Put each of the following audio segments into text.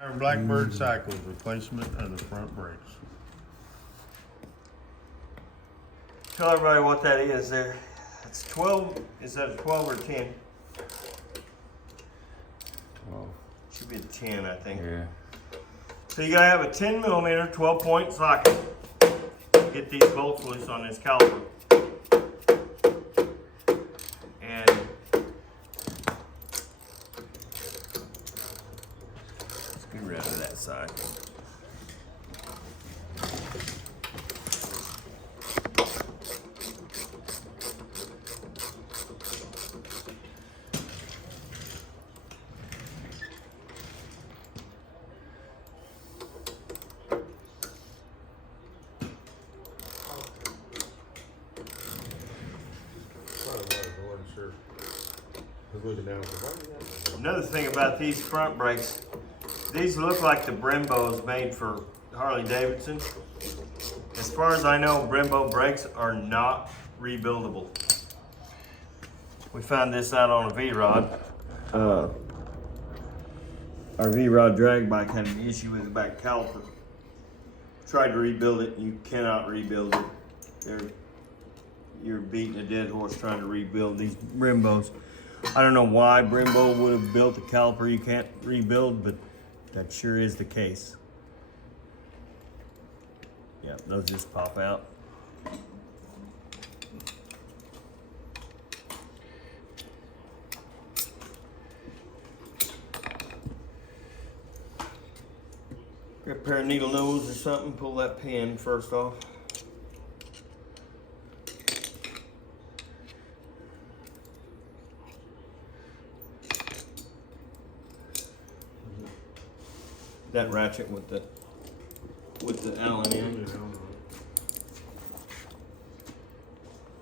Iron Blackbird Cycles, replacement of the front brakes. Tell everybody what that is there. It's 12, is that a 12 or 10? 12. Should be a 10, I think. Yeah. So you gotta have a 10 millimeter 12-point socket. Get these bolts loose on this caliper. And let's get rid of that side. Another thing about these front brakes, these look like the Brembos made for Harley Davidson. As far as I know, Brembo brakes are not rebuildable. We found this out on a V-Rod. Our V-Rod drag bike had an issue with the back caliper. Tried to rebuild it, you cannot rebuild it. You're beating a dead horse trying to rebuild these Brembos. I don't know why Brembo would have built a caliper you can't rebuild, but that sure is the case. Yeah, those just pop out. Get a pair of needle nose or something, pull that pin first off. That ratchet with the Allen end.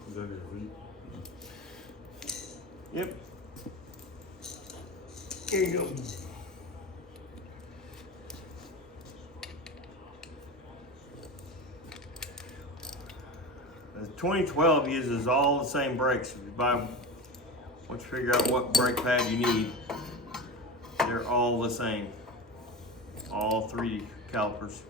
Is that your lead? Yep. Here you go. The 2012 uses all the same brakes. If you buy, once you figure out what brake pad you need, they're all the same. All three calipers.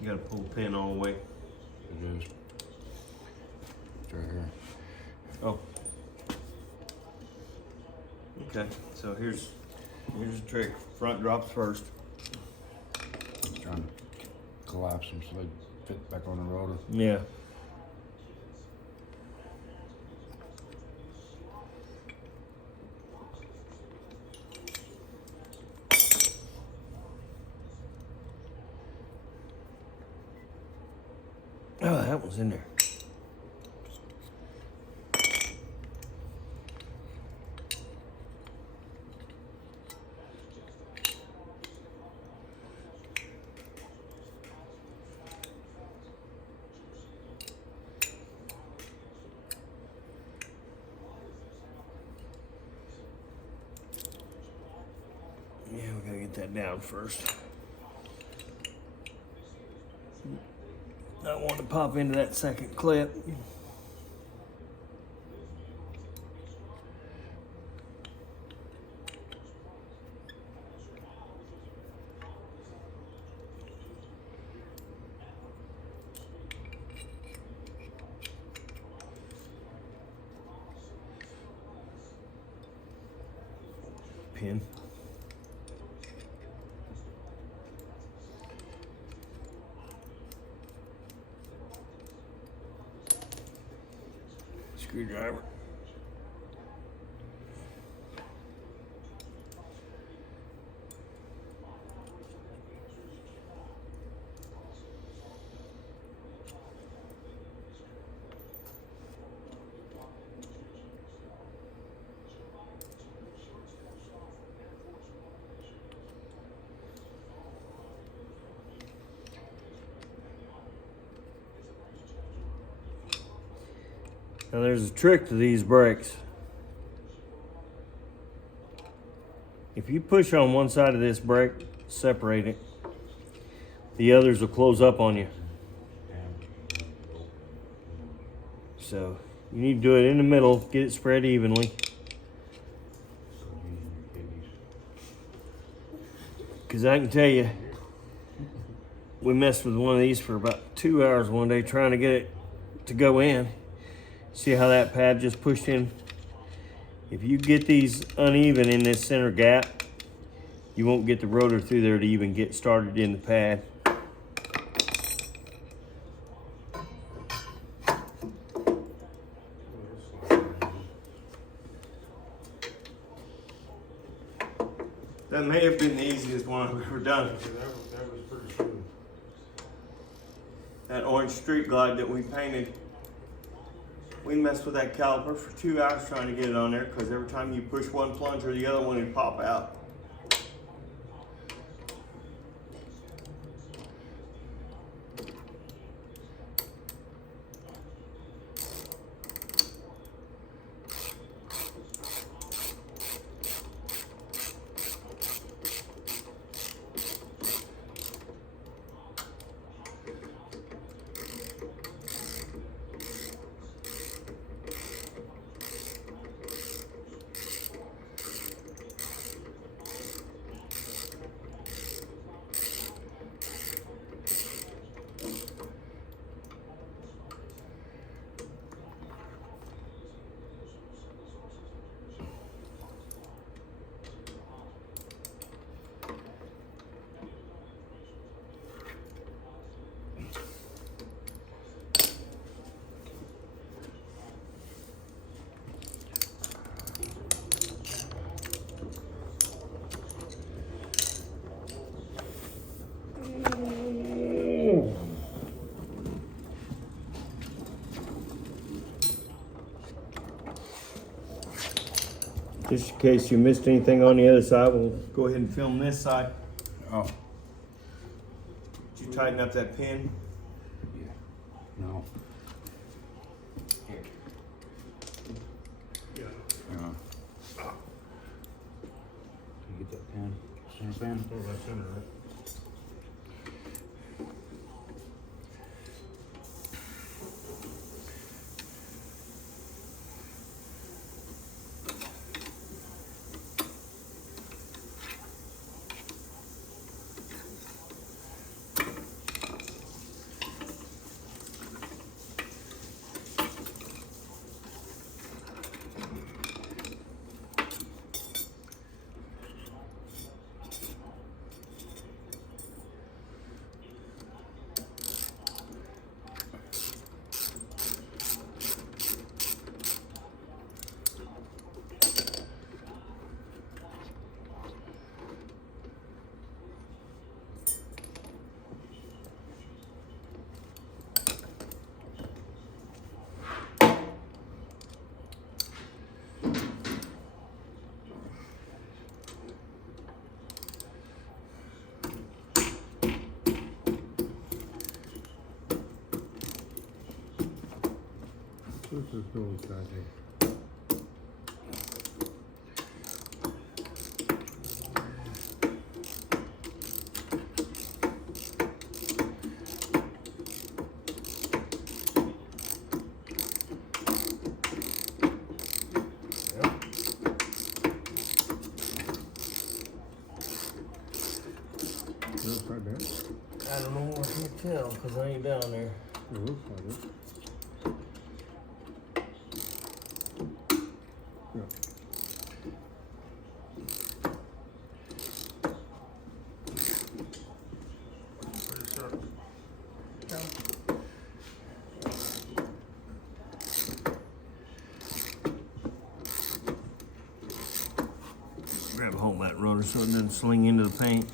You gotta pull the pin all the way. It is. It's right here. Oh. Okay, so here's the trick. Front drops first. Just trying to collapse them so they fit back on the rotor. Yeah. Oh, that was in there. Yeah, we gotta get that down first. I want to pop into that second clip. Pin. Screwdriver. Now there's a trick to these brakes. If you push on one side of this brake, separate it, the others will close up on you. So you need to do it in the middle, get it spread evenly. Because I can tell you, we messed with one of these for about 2 hours one day trying to get it to go in. See how that pad just pushed in? If you get these uneven in this center gap, you won't get the rotor through there to even get started in the pad. That may have been the easiest one I've ever done. That was pretty smooth. That orange street glide that we painted, we messed with that caliper for 2 hours trying to get it on there because every time you push one plunger, the other one would pop out. Just in case you missed anything on the other side, we'll go ahead and film this side. Oh, Did you tighten up that pin? yeah. No. Yeah. You get that pan? Center pan? Oh, that's in there, right? What's this little guy here? Looks right there. I don't know, I can't tell because I ain't down there. It looks like it. Yeah. Pretty sharp. Grab a hold of that rotor so it doesn't sling into the paint.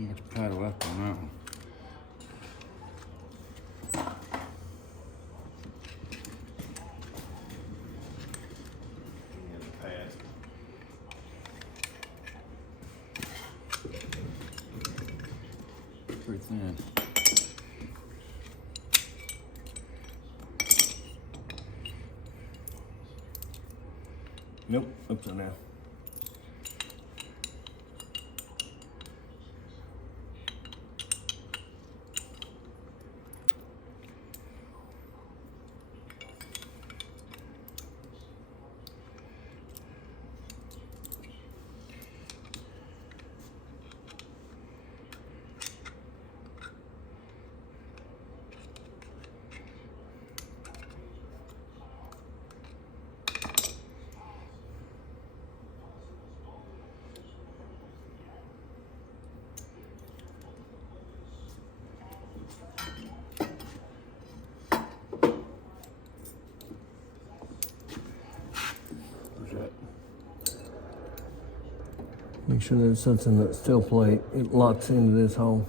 How much pad left on that one? And the pad. Pretty thin. Nope, upside down. Where's that? Make sure that it sits in that steel plate. It locks into this hole.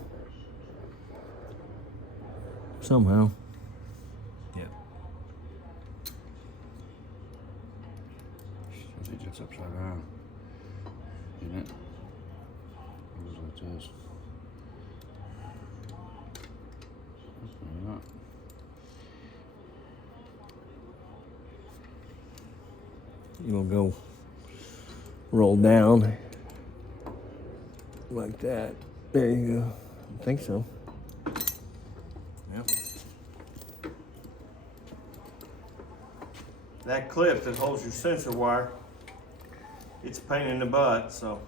Somehow. Yeah. I think it's upside down. Isn't it? It goes like this. Maybe not. You'll go roll down like that. There you go. I think so. Yep. That clip that holds your sensor wire, it's a pain in the butt, so.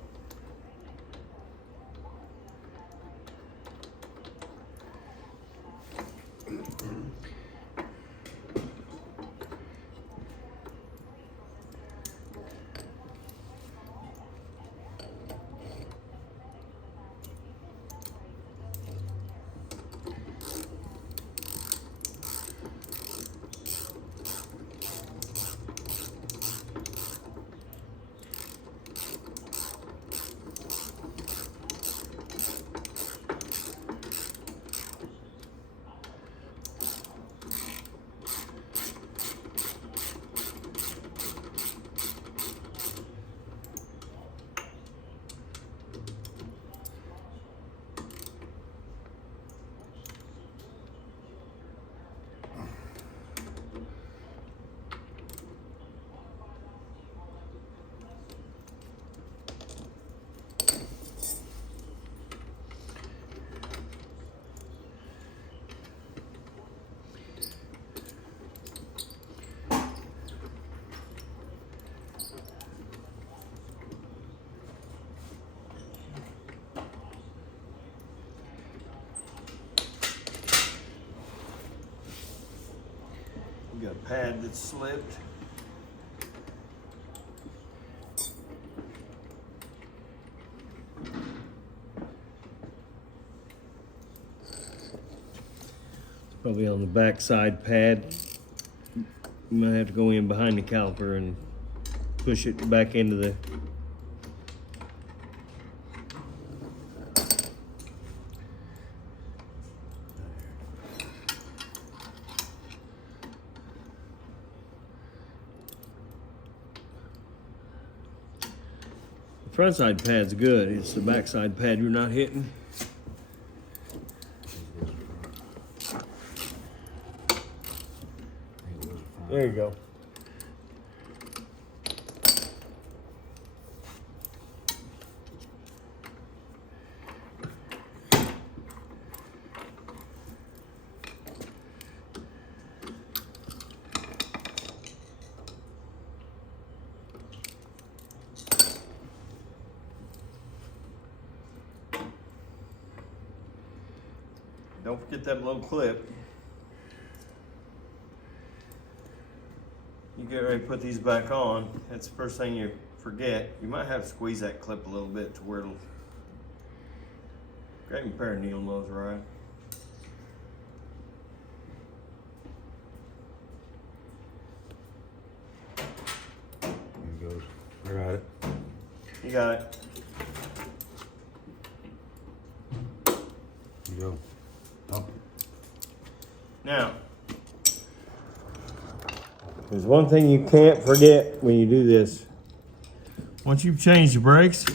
We got a pad that's slipped. Probably on the back side pad. You might have to go in behind the caliper and push it back into the. The front side pad's good. It's the back side pad you're not hitting. There you go. Don't forget that little clip. You get ready to put these back on, that's the first thing you forget. You might have to squeeze that clip a little bit to where it'll, grab your pair of needle nose, right? There it goes. I got it. You got it. you go. Pump. Now, there's one thing you can't forget when you do this. Once you've changed the brakes,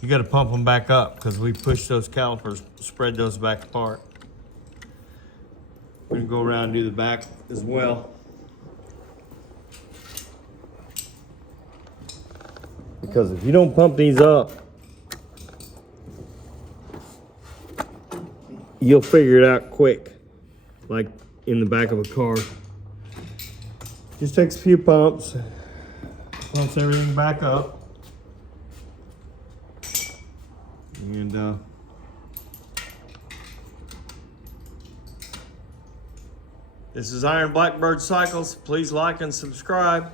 you got to pump them back up because we pushed those calipers, spread those back apart. We're gonna go around and do the back as well. Because if you don't pump these up, you'll figure it out quick, like in the back of a car. Just takes a few pumps, pumps everything back up. And this is Iron Blackbird Cycles. Please like and subscribe.